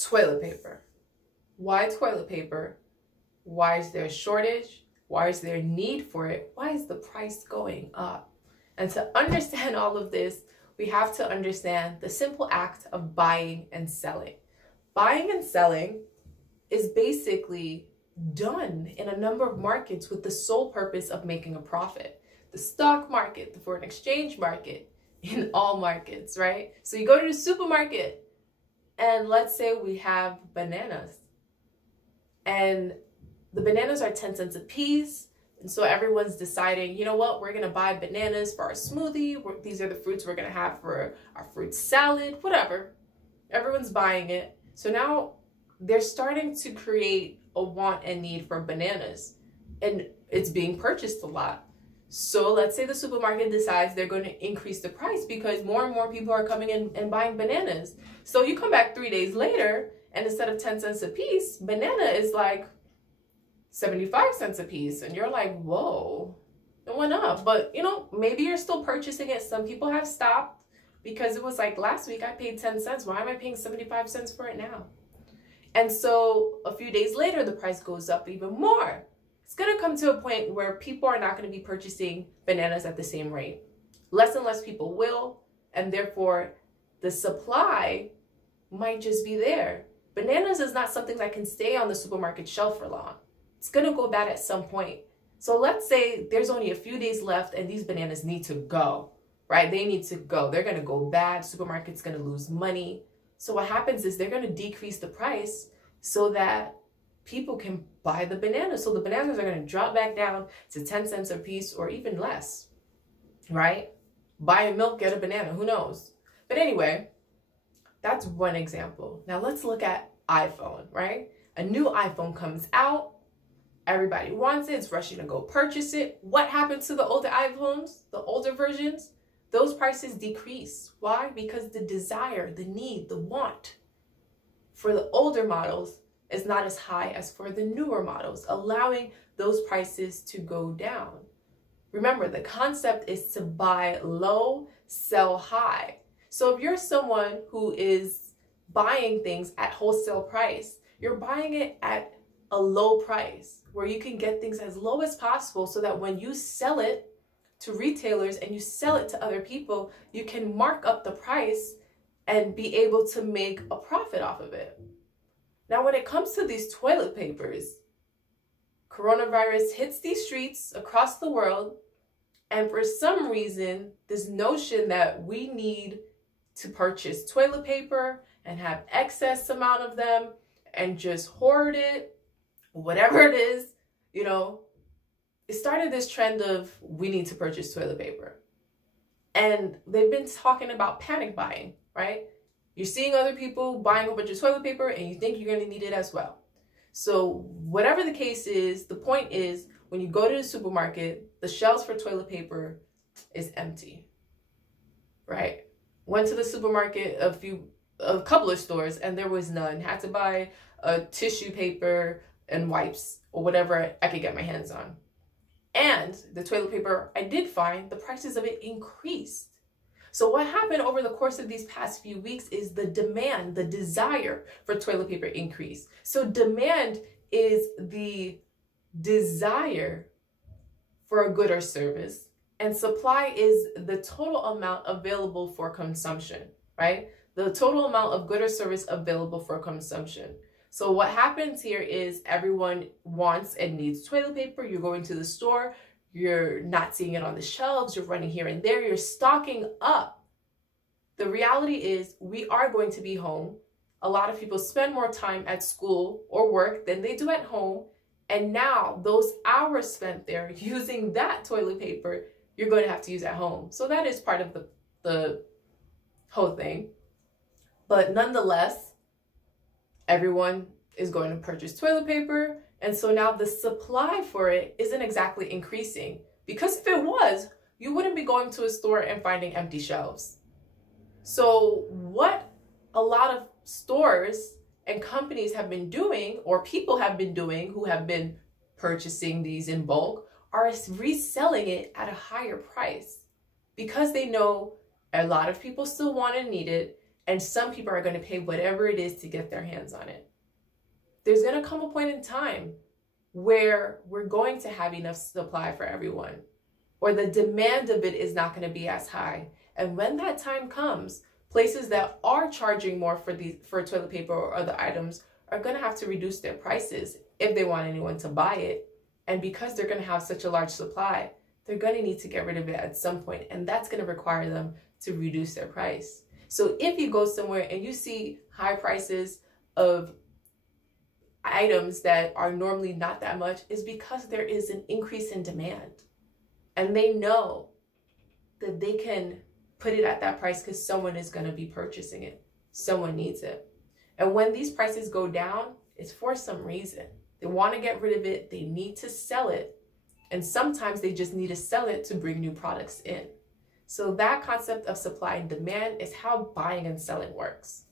Toilet paper. Why toilet paper? Why is there a shortage? Why is there a need for it? Why is the price going up? And to understand all of this, we have to understand the simple act of buying and selling. Buying and selling is basically done in a number of markets with the sole purpose of making a profit. The stock market, the foreign exchange market, in all markets, right? So you go to the supermarket and let's say we have bananas and the bananas are 10 cents a piece. And so everyone's deciding, you know what, we're going to buy bananas for our smoothie. These are the fruits we're going to have for our fruit salad, whatever. Everyone's buying it. So now they're starting to create a want and need for bananas, and it's being purchased a lot. So let's say the supermarket decides they're going to increase the price because more and more people are coming in and buying bananas. So you come back 3 days later and instead of 10 cents a piece, banana is like 75 cents a piece. And you're like, whoa, it went up. But you know, maybe you're still purchasing it. Some people have stopped because it was like last week I paid 10 cents. Why am I paying 75 cents for it now? And so a few days later, the price goes up even more. It's going to come to a point where people are not going to be purchasing bananas at the same rate. Less and less people will, and therefore the supply might just be there. Bananas is not something that can stay on the supermarket shelf for long. It's going to go bad at some point. So let's say there's only a few days left and these bananas need to go, right? They need to go. They're going to go bad. Supermarket's going to lose money. So what happens is they're going to decrease the price so that people can buy the bananas. So the bananas are going to drop back down to 10 cents a piece or even less, right? Buy a milk, get a banana, who knows? But anyway, that's one example. Now let's look at iPhone, right? A new iPhone comes out. Everybody wants it. It's rushing to go purchase it. What happened to the older iPhones, the older versions? Those prices decrease. Why? Because the desire, the need, the want for the older models is not as high as for the newer models, allowing those prices to go down. Remember, the concept is to buy low, sell high. So if you're someone who is buying things at wholesale price, you're buying it at a low price where you can get things as low as possible so that when you sell it to retailers and you sell it to other people, you can mark up the price and be able to make a profit off of it. Now, when it comes to these toilet papers, coronavirus hits these streets across the world, and for some reason, this notion that we need to purchase toilet paper and have excess amount of them and just hoard it, whatever it is, you know, it started this trend of we need to purchase toilet paper. And they've been talking about panic buying, right? You're seeing other people buying a bunch of toilet paper and you think you're going to need it as well. So whatever the case is, the point is when you go to the supermarket, the shelves for toilet paper is empty, right? Went to the supermarket, a couple of stores, and there was none. Had to buy a tissue paper and wipes or whatever I could get my hands on. And the toilet paper I did find, the prices of it increased. So what happened over the course of these past few weeks is the demand, the desire for toilet paper increased. So demand is the desire for a good or service, and supply is the total amount available for consumption, right? The total amount of good or service available for consumption. So what happens here is everyone wants and needs toilet paper. You're going to the store, you're not seeing it on the shelves, you're running here and there, you're stocking up. The reality is we are going to be home. A lot of people spend more time at school or work than they do at home. And now those hours spent there using that toilet paper, you're going to have to use at home. So that is part of the whole thing. But nonetheless, everyone is going to purchase toilet paper. And so now the supply for it isn't exactly increasing, because if it was, you wouldn't be going to a store and finding empty shelves. So what a lot of stores and companies have been doing, or people have been doing who have been purchasing these in bulk, are reselling it at a higher price because they know a lot of people still want and need it. and some people are going to pay whatever it is to get their hands on it. There's going to come a point in time where we're going to have enough supply for everyone, or the demand of it is not going to be as high. And when that time comes, places that are charging more for toilet paper or other items are going to have to reduce their prices if they want anyone to buy it. And because they're going to have such a large supply, they're going to need to get rid of it at some point, and that's going to require them to reduce their price. So if you go somewhere and you see high prices of items that are normally not that much, is because there is an increase in demand. And they know that they can put it at that price because someone is going to be purchasing it. Someone needs it. And when these prices go down, it's for some reason. They want to get rid of it. They need to sell it. And sometimes they just need to sell it to bring new products in. So that concept of supply and demand is how buying and selling works.